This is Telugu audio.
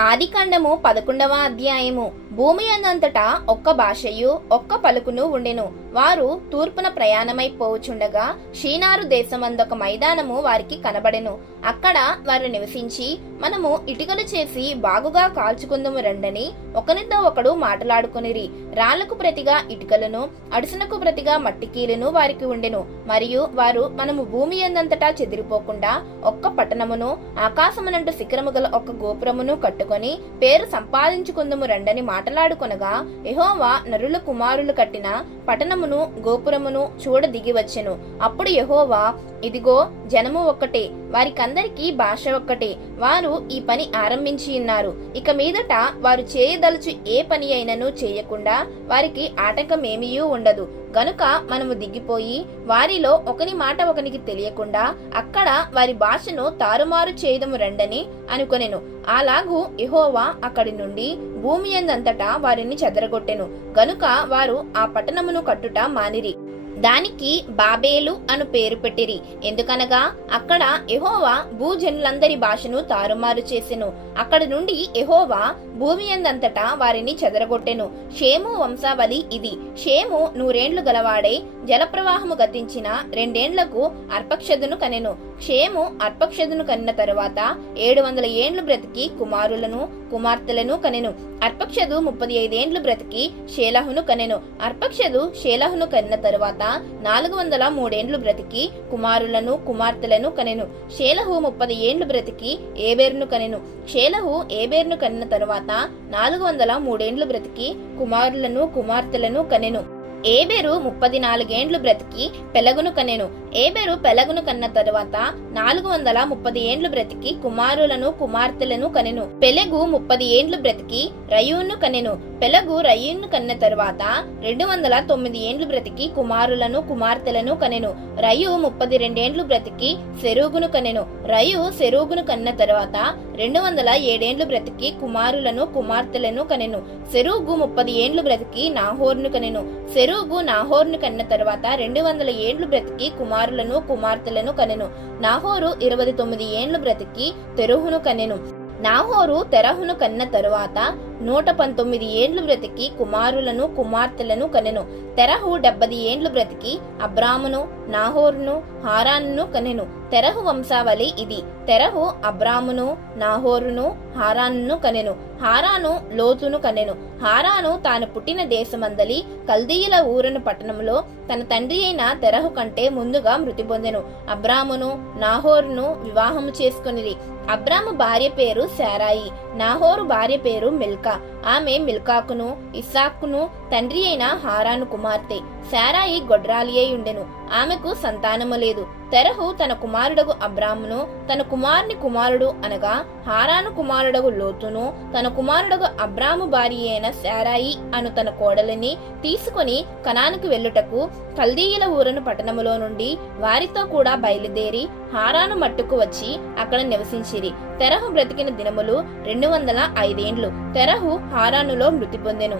ఆదికాండము 11వ అధ్యాయము. భూమి అందంతటా ఒక్క భాషయు ఒక్క పలుకును ఉండెను. వారు తూర్పున ప్రయాణమై పోవుచుండగా షీనారు దేశమందొక మైదానము వారికి కనబడెను. అక్కడ వారు నివసించి, మనము ఇటుకలు చేసి బాగుగా కాల్చుకుందుము రండని ఒకనితో ఒకడు మాట్లాడుకొనిరి. రాళ్లకు ప్రతిగా ఇటుకలను, అడుసునకు ప్రతిగా మట్టికీలను వారికి ఉండెను. మరియు వారు, మనము భూమి అందంతటా చెదిరిపోకుండా ఒక్క పట్టణమును, ఆకాశమునంటు శిఖరము గల ఒక్క గోపురమును కట్టుకొని పేరు సంపాదించుకుందుము రండని మాట్లాడుకొనగా, యెహోవా నరుల కుమారులు కట్టిన పట్టణమును గోపురమును చూడ దిగి వచ్చెను. అప్పుడు యెహోవా, ఇదిగో జనము ఒక్కటే, వారికందరికీ భాష ఒక్కటే, వారు ఈ పని ఆరంభించి ఉన్నారు. ఇక మీదట వారు చేయదలుచు ఏ పని అయినను చేయకుండా వారికి ఆటంకమేమీయూ ఉండదు. గనుక మనము దిగిపోయి వారిలో ఒకని మాట ఒకనికి తెలియకుండా అక్కడ వారి భాషను తారుమారు చేయదము రండని అనుకొనెను. అలాగూ యెహోవా అక్కడి నుండి భూమి యందంతటా వారిని చెదరగొట్టెను. గనుక వారు ఆ పట్టణమును కట్టుట మానిరి. దానికి బాబేలు అను పేరు పెట్టిరి. ఎందుకనగా అక్కడ యెహోవా భూజనులందరి భాషను తారుమారు చేసెను. అక్కడి నుండి యెహోవా భూమి యందంతటా వారిని చెదరగొట్టెను. షేము వంశావళి ఇది. షేము 100 ఏండ్లు గలవాడై జలప్రవాహము గతించిన 2 ఏండ్లకు అర్పక్షదును కనెను. షేము అర్పక్షదును కనిన తరువాత 700 ఏండ్లు బ్రతికి కుమారులను కుమార్తెలను కనెను. అర్పక్షదు 35 ఏండ్లు బ్రతికి షేలహును కనెను. అర్పక్షదు షేలహును కనిన తరువాత 403 ఏండ్లు బ్రతికి కుమారులను కుమార్తెలను కనెను. షేలహు 30 ఏండ్లు బ్రతికి ఏబేరును కనెను. షేలహు ఏబేరును కనిన తరువాత 403 ఏండ్లు బ్రతికి కుమారులను కుమార్తెలను కనెను. ఏబెరు 34 ఏండ్లు బ్రతికి పెలగును కనెను. ఏబెరు పెలగును కన్న తరువాత 430 ఏండ్లు బ్రతికి కుమారులను కుమార్తెలను కనెను. పెలగు 30 ఏండ్లు బ్రతికి రయూను కనెను. పెలగు రయూను కన్న తరువాత 209 ఏండ్లు బ్రతికి కుమారులను కుమార్తెలను కనెను. రయు 32 ఏండ్లు బ్రతికి సెరూగును కనెను. రయు సెరూగును కన్న తరువాత 207 ఏండ్లు బ్రతికి కుమారులను కుమార్తెలను కనెను. సెరూగు 30 ఏండ్లు బ్రతికి నాహోరును కనెను. సెరూగు నాహోరును కన్న తరువాత 200 ఏండ్లు బ్రతికి కుమారులను కుమార్తెలను కనెను. నాహోరు 29 ఏండ్లు బ్రతికి తెరహును కనెను. నాహోరు తెరహును కన్న తరువాత 119 ఏండ్లు బ్రతికి కుమారులను కుమార్తెలను కనెను. తెరహు 70 ఏండ్లు బ్రతికి అబ్రామును నాహోరును హారానును కనెను. తెరహు వంశావళి ఇది. తెరహు అబ్రామును నాహోరును హారానును కనెను. హారాను లోతును కనెను. హారాను తాను పుట్టిన దేశమందలి కల్దీయుల ఊరను పట్టణంలో తన తండ్రి అయిన తెరహు కంటే ముందుగా మృతి పొందెను. అబ్రామును నాహోరును వివాహము చేసుకొనిరి. అబ్రాము భార్య పేరు శారాయి. నాహోరు భార్య పేరు మిల్కా. ఆమె మిల్కాకును ఇస్సాకును తండ్రి అయిన హారాను కుమార్తె. శారాయి గొడ్రాలి అయి ఉండెను. ఆమెకు సంతానము లేదు. తెరహు తన కుమారుడగు అబ్రామును తన కుమారుని కుమారుడు అనగా హారాను కుమారుడగు లోతును తన కుమారుడగు అబ్రాము భార్య అయిన శారాయి అను తన కోడలిని తీసుకొని కనానుకు వెళ్ళుటకు కల్దీయుల ఊరను పట్టణములో నుండి వారితో కూడా బయలుదేరి హారాను మట్టుకు వచ్చి అక్కడ నివసించిరి. తెరహు బ్రతికిన దినములు 205 ఏండ్లు. తెరహు హారానులో మృతి పొందెను.